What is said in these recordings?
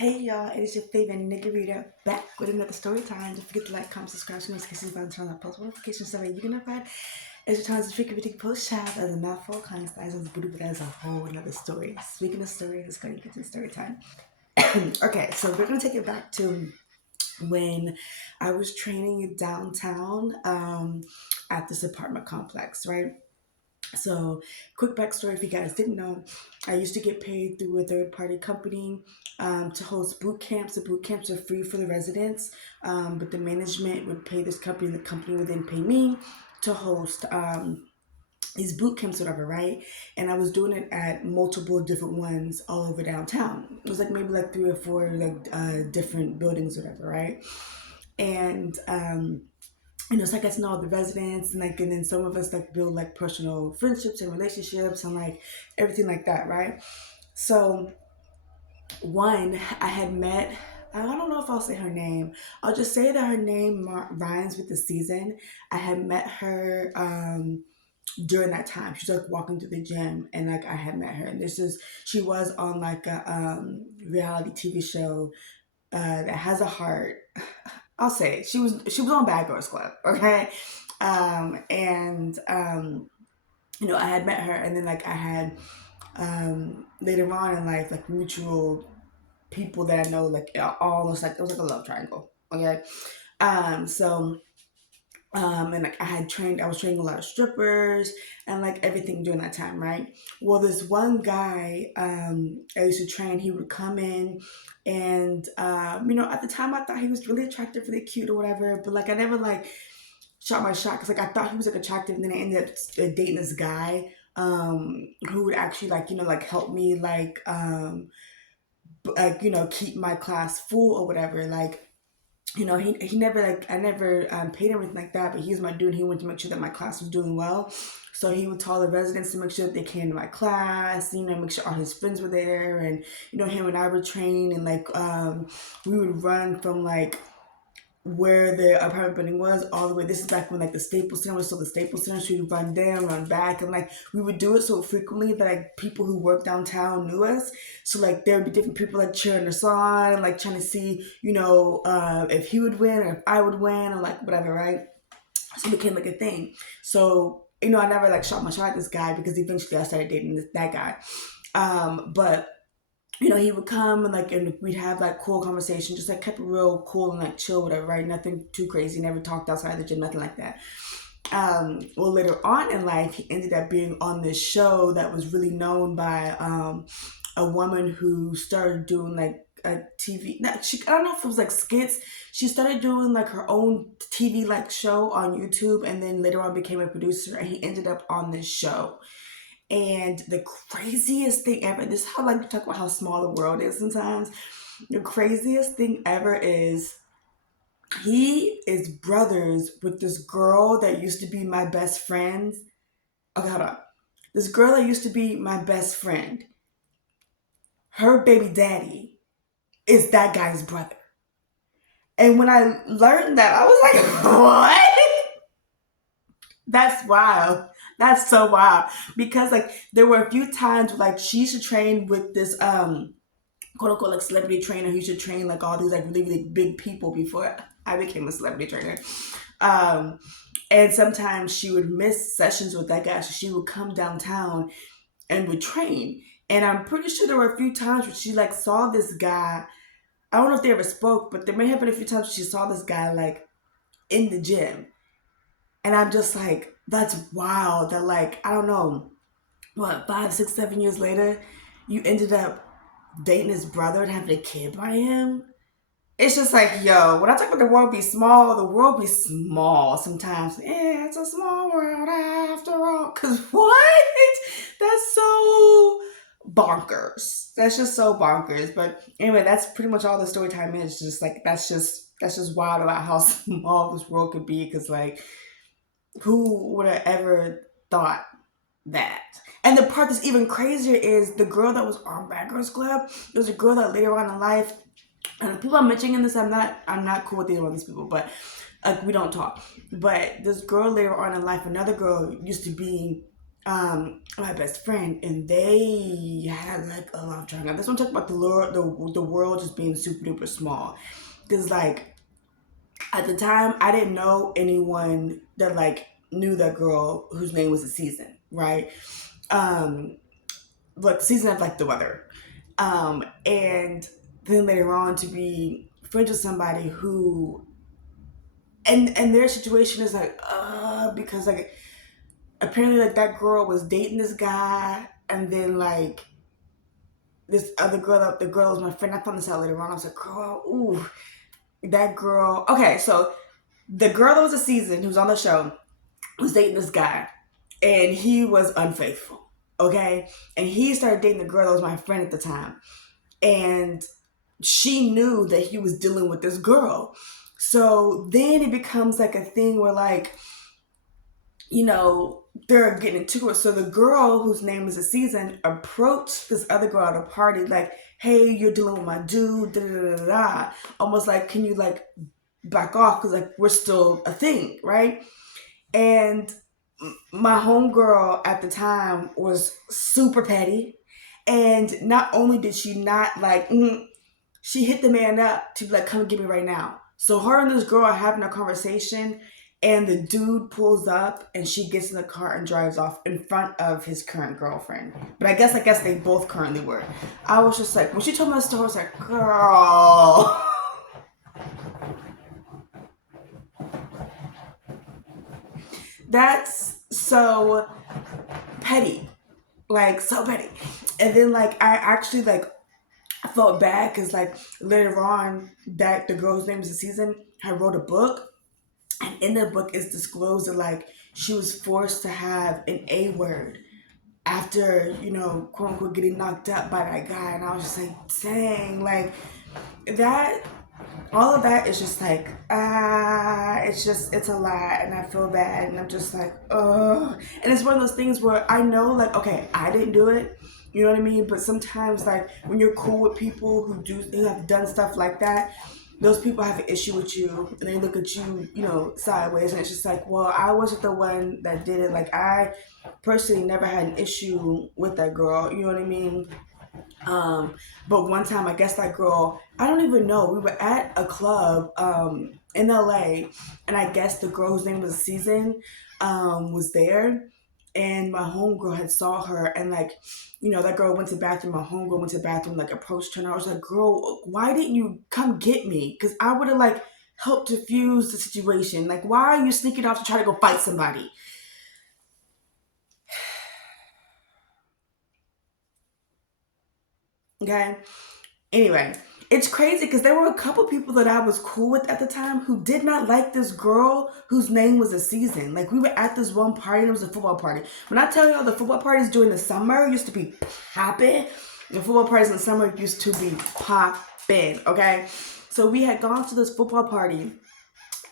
Hey y'all, it is your favorite nigga reader back with another story time. Don't forget to like, comment, subscribe, to notifications button, turn on that post notifications so that you can notified as your time to frequent critique post child as a mouthful, kind of styles, as booty, but as a whole another story. Speaking of stories, let's go and get to story time. Okay, so we're gonna take it back to when I was training downtown at this apartment complex, right? So, quick backstory if you guys didn't know, I used to get paid through a third party company to host boot camps. The boot camps are free for the residents, but the management would pay this company, and the company would then pay me to host these boot camps, whatever, right? And I was doing it at multiple different ones all over downtown. It was like maybe like three or four like different buildings, whatever, right? And so I got to know all the residents and then some of us like build like personal friendships and relationships and like everything like that, right? So one I had met, I don't know if I'll say her name. I'll just say that her name rhymes with the season. I had met her during that time. She's like walking through the gym and like I had met her, and she was on like a reality TV show that has a heart. I'll say it. She was on Bad Girls Club, okay? And I had met her, and then like I had later on in life like mutual people that I know, like almost like it was like a love triangle, okay? So and like I was training a lot of strippers and like everything during that time, right? Well, this one guy I used to train, he would come in and at the time I thought he was really attractive, really cute or whatever, but like I never like shot my shot because like I thought he was like attractive, and then I ended up dating this guy who would actually like help me keep my class full or whatever. Like he never like I never paid him anything like that, but he was my dude. He wanted to make sure that my class was doing well, so he would tell the residents to make sure that they came to my class. Make sure all his friends were there, and him and I were trained, and like we would run from like where the apartment building was all the way. This is back when like the Staples Center was still the Staples Center. So we'd run down, run back, and like we would do it so frequently that like people who worked downtown knew us. So like there would be different people like cheering us on and like trying to see, if he would win or if I would win or like whatever, right? So it became like a thing. So I never like shot my shot at this guy because eventually I started dating that guy. But he would come and we'd have like cool conversation, just like kept it real cool and like chill, whatever, right? Nothing too crazy, never talked outside the gym, nothing like that. Well, later on in life, he ended up being on this show that was really known by a woman who started doing like a TV. I don't know if it was like skits. She started doing like her own TV like show on YouTube, and then later on became a producer. And he ended up on this show. And the craziest thing ever, this is how like you talk about how small the world is sometimes. The craziest thing ever is he is brothers with this girl that used to be my best friend. Okay, hold on. This girl that used to be my best friend, her baby daddy is that guy's brother. And when I learned that, I was like, what? That's wild. That's so wild. Because like there were a few times like she used to train with this quote unquote like celebrity trainer who used to train like all these like really, really big people before I became a celebrity trainer. Um and sometimes she would miss sessions with that guy, so she would come downtown and would train. And I'm pretty sure there were a few times where she like saw this guy. I don't know if they ever spoke, but there may have been a few times she saw this guy like in the gym. And I'm just like, that's wild that like, I don't know, what, 5, 6, 7 years later, you ended up dating his brother and having a kid by him. It's just like, yo, when I talk about the world be small, the world be small sometimes. Yeah, it's a small world after all. Cause what? That's so bonkers. That's just so bonkers. But anyway, that's pretty much all the story time is. Just like that's just wild about how small this world could be. Cause like who would have ever thought that? And the part that's even crazier is the girl that was on Bad Girls Club. There was a girl that later on in life, and the people I'm mentioning this, I'm not cool with either one of these people, but like we don't talk. But this girl later on in life, another girl used to be my best friend, and they had like a love triangle. This one talked about the world just being super duper small. Cause like at the time, I didn't know anyone that like knew that girl whose name was a Season, right? Um, like Season of like the weather. And then later on to be friends with somebody who, and their situation is like, because like apparently like that girl was dating this guy, and then like this other girl, the girl was my friend. I found this out later on. I was like, girl, ooh, that girl. Okay, so the girl that was a Season who was on the show was dating this guy, and he was unfaithful. Okay, and he started dating the girl that was my friend at the time, and she knew that he was dealing with this girl. So then it becomes like a thing where like, they're getting into it. So the girl whose name is a Season approached this other girl at a party, like, hey, you're dealing with my dude, da da da da da. Almost like, can you like back off? Because like we're still a thing, right? And my homegirl at the time was super petty. And not only did she not like, she hit the man up to be like, come get me right now. So her and this girl are having a conversation, and the dude pulls up, and she gets in the car and drives off in front of his current girlfriend. But I guess they both currently were. I was just like, when she told me the story, I was like, girl. That's so petty. Like, so petty. And then, like, I actually, like, I felt bad because, like, later on, that the girl's name is a Season, I wrote a book. And in the book, it's disclosed that, like, she was forced to have an A word after, quote unquote, getting knocked up by that guy. And I was just like, dang, like, that all of that is just like, it's a lot, and I feel bad, and I'm just like, ugh. And it's one of those things where I know, like, okay, I didn't do it, you know what I mean? But sometimes, like, when you're cool with people who have done stuff like that, those people have an issue with you, and they look at you, sideways, and it's just like, well, I wasn't the one that did it. Like, I personally never had an issue with that girl, you know what I mean? But one time, I guess that girl, I don't even know, we were at a club in LA, and I guess the girl whose name was Season was there, and my homegirl had saw her, and like, that girl went to the bathroom, my homegirl went to the bathroom, like approached her, and I was like, girl, why didn't you come get me? Because I would have like helped diffuse the situation. Like, why are you sneaking off to try to go fight somebody? Okay. Anyway, it's crazy because there were a couple people that I was cool with at the time who did not like this girl whose name was a Season. Like, we were at this one party, and it was a football party. When I tell y'all the football parties during the summer used to be popping, the football parties in the summer used to be popping, okay? So we had gone to this football party,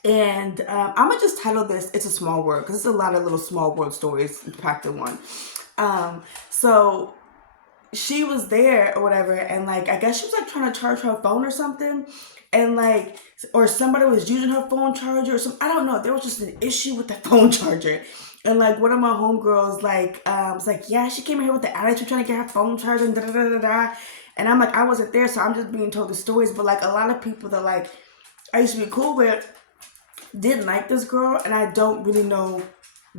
and I'm gonna just title this "It's a Small World" because it's a lot of little small world stories packed in one. So she was there or whatever, and like, I guess she was like trying to charge her phone or something, and like, or somebody was using her phone charger or something. I don't know. There was just an issue with the phone charger. And like, one of my homegirls like was like, yeah, she came in here with the attitude trying to get her phone charger and da da da da da. And I'm like, I wasn't there, so I'm just being told the stories. But like, a lot of people that like I used to be cool with didn't like this girl, and I don't really know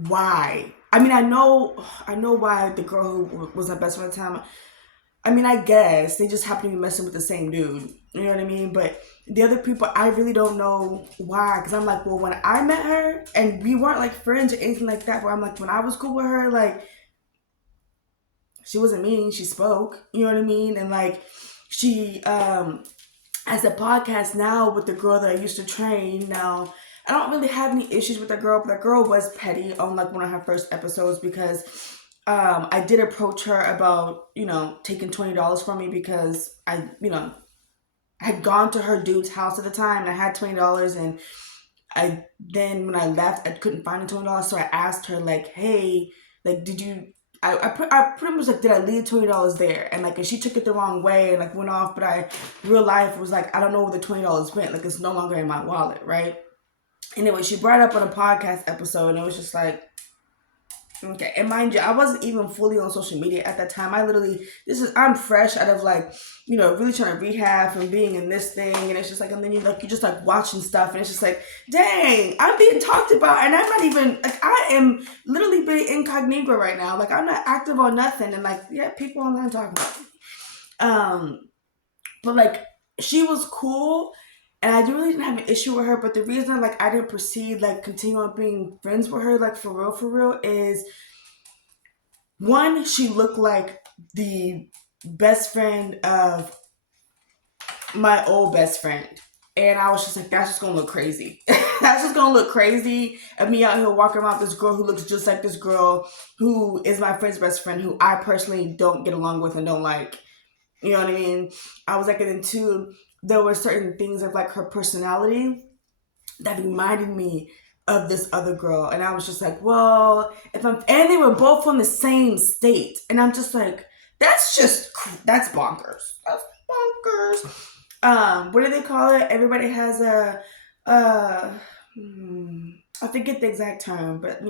why. I mean, I know why the girl who was my best friend at the time. I mean, I guess they just happen to be messing with the same dude. You know what I mean? But the other people, I really don't know why. Because I'm like, well, when I met her, and we weren't like friends or anything like that, where I'm like, when I was cool with her, like, she wasn't mean. She spoke. You know what I mean? And like, she has a podcast now with the girl that I used to train. Now, I don't really have any issues with that girl, but that girl was petty on like one of her first episodes because I did approach her about, taking $20 from me because I had gone to her dude's house at the time, and I had $20, and when I left, I couldn't find the $20. So I asked her like, hey, like, did you, I pretty much like, did I leave $20 there? And like, and she took it the wrong way and like went off, but real life was like, I don't know where the $20 went. Like, it's no longer in my wallet, right? Anyway, she brought it up on a podcast episode, and it was just like, Okay, and mind you, I wasn't even fully on social media at that time. I literally, I'm fresh out of like, really trying to rehab from being in this thing, and it's just like, and then you're just like watching stuff, and it's just like, dang, I'm being talked about, and I'm not even like, I am literally being incognito right now. Like, I'm not active on nothing, and like, yeah, people online talking about me. But like, she was cool, and I really didn't have an issue with her. But the reason like I didn't proceed like continue on being friends with her like for real is one, she looked like the best friend of my old best friend. And I was just like, that's just gonna look crazy. That's just gonna look crazy of me out here walking around with this girl who looks just like this girl who is my friend's best friend, who I personally don't get along with and don't like. You know what I mean? I was like, and then two, there were certain things of like her personality that reminded me of this other girl. And I was just like, well, and they were both from the same state. And I'm just like, that's bonkers. That's bonkers. What do they call it? Everybody has uh, I forget the exact term, but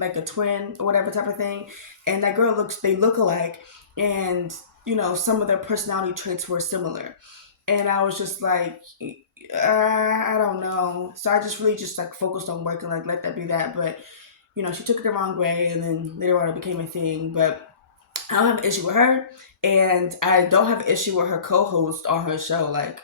like a twin or whatever type of thing. And that girl they look alike. And, some of their personality traits were similar. And I was just like, I don't know. So I just really just like focused on work and like let that be that. But she took it the wrong way, and then later on it became a thing. But I don't have an issue with her, and I don't have an issue with her co-host on her show. Like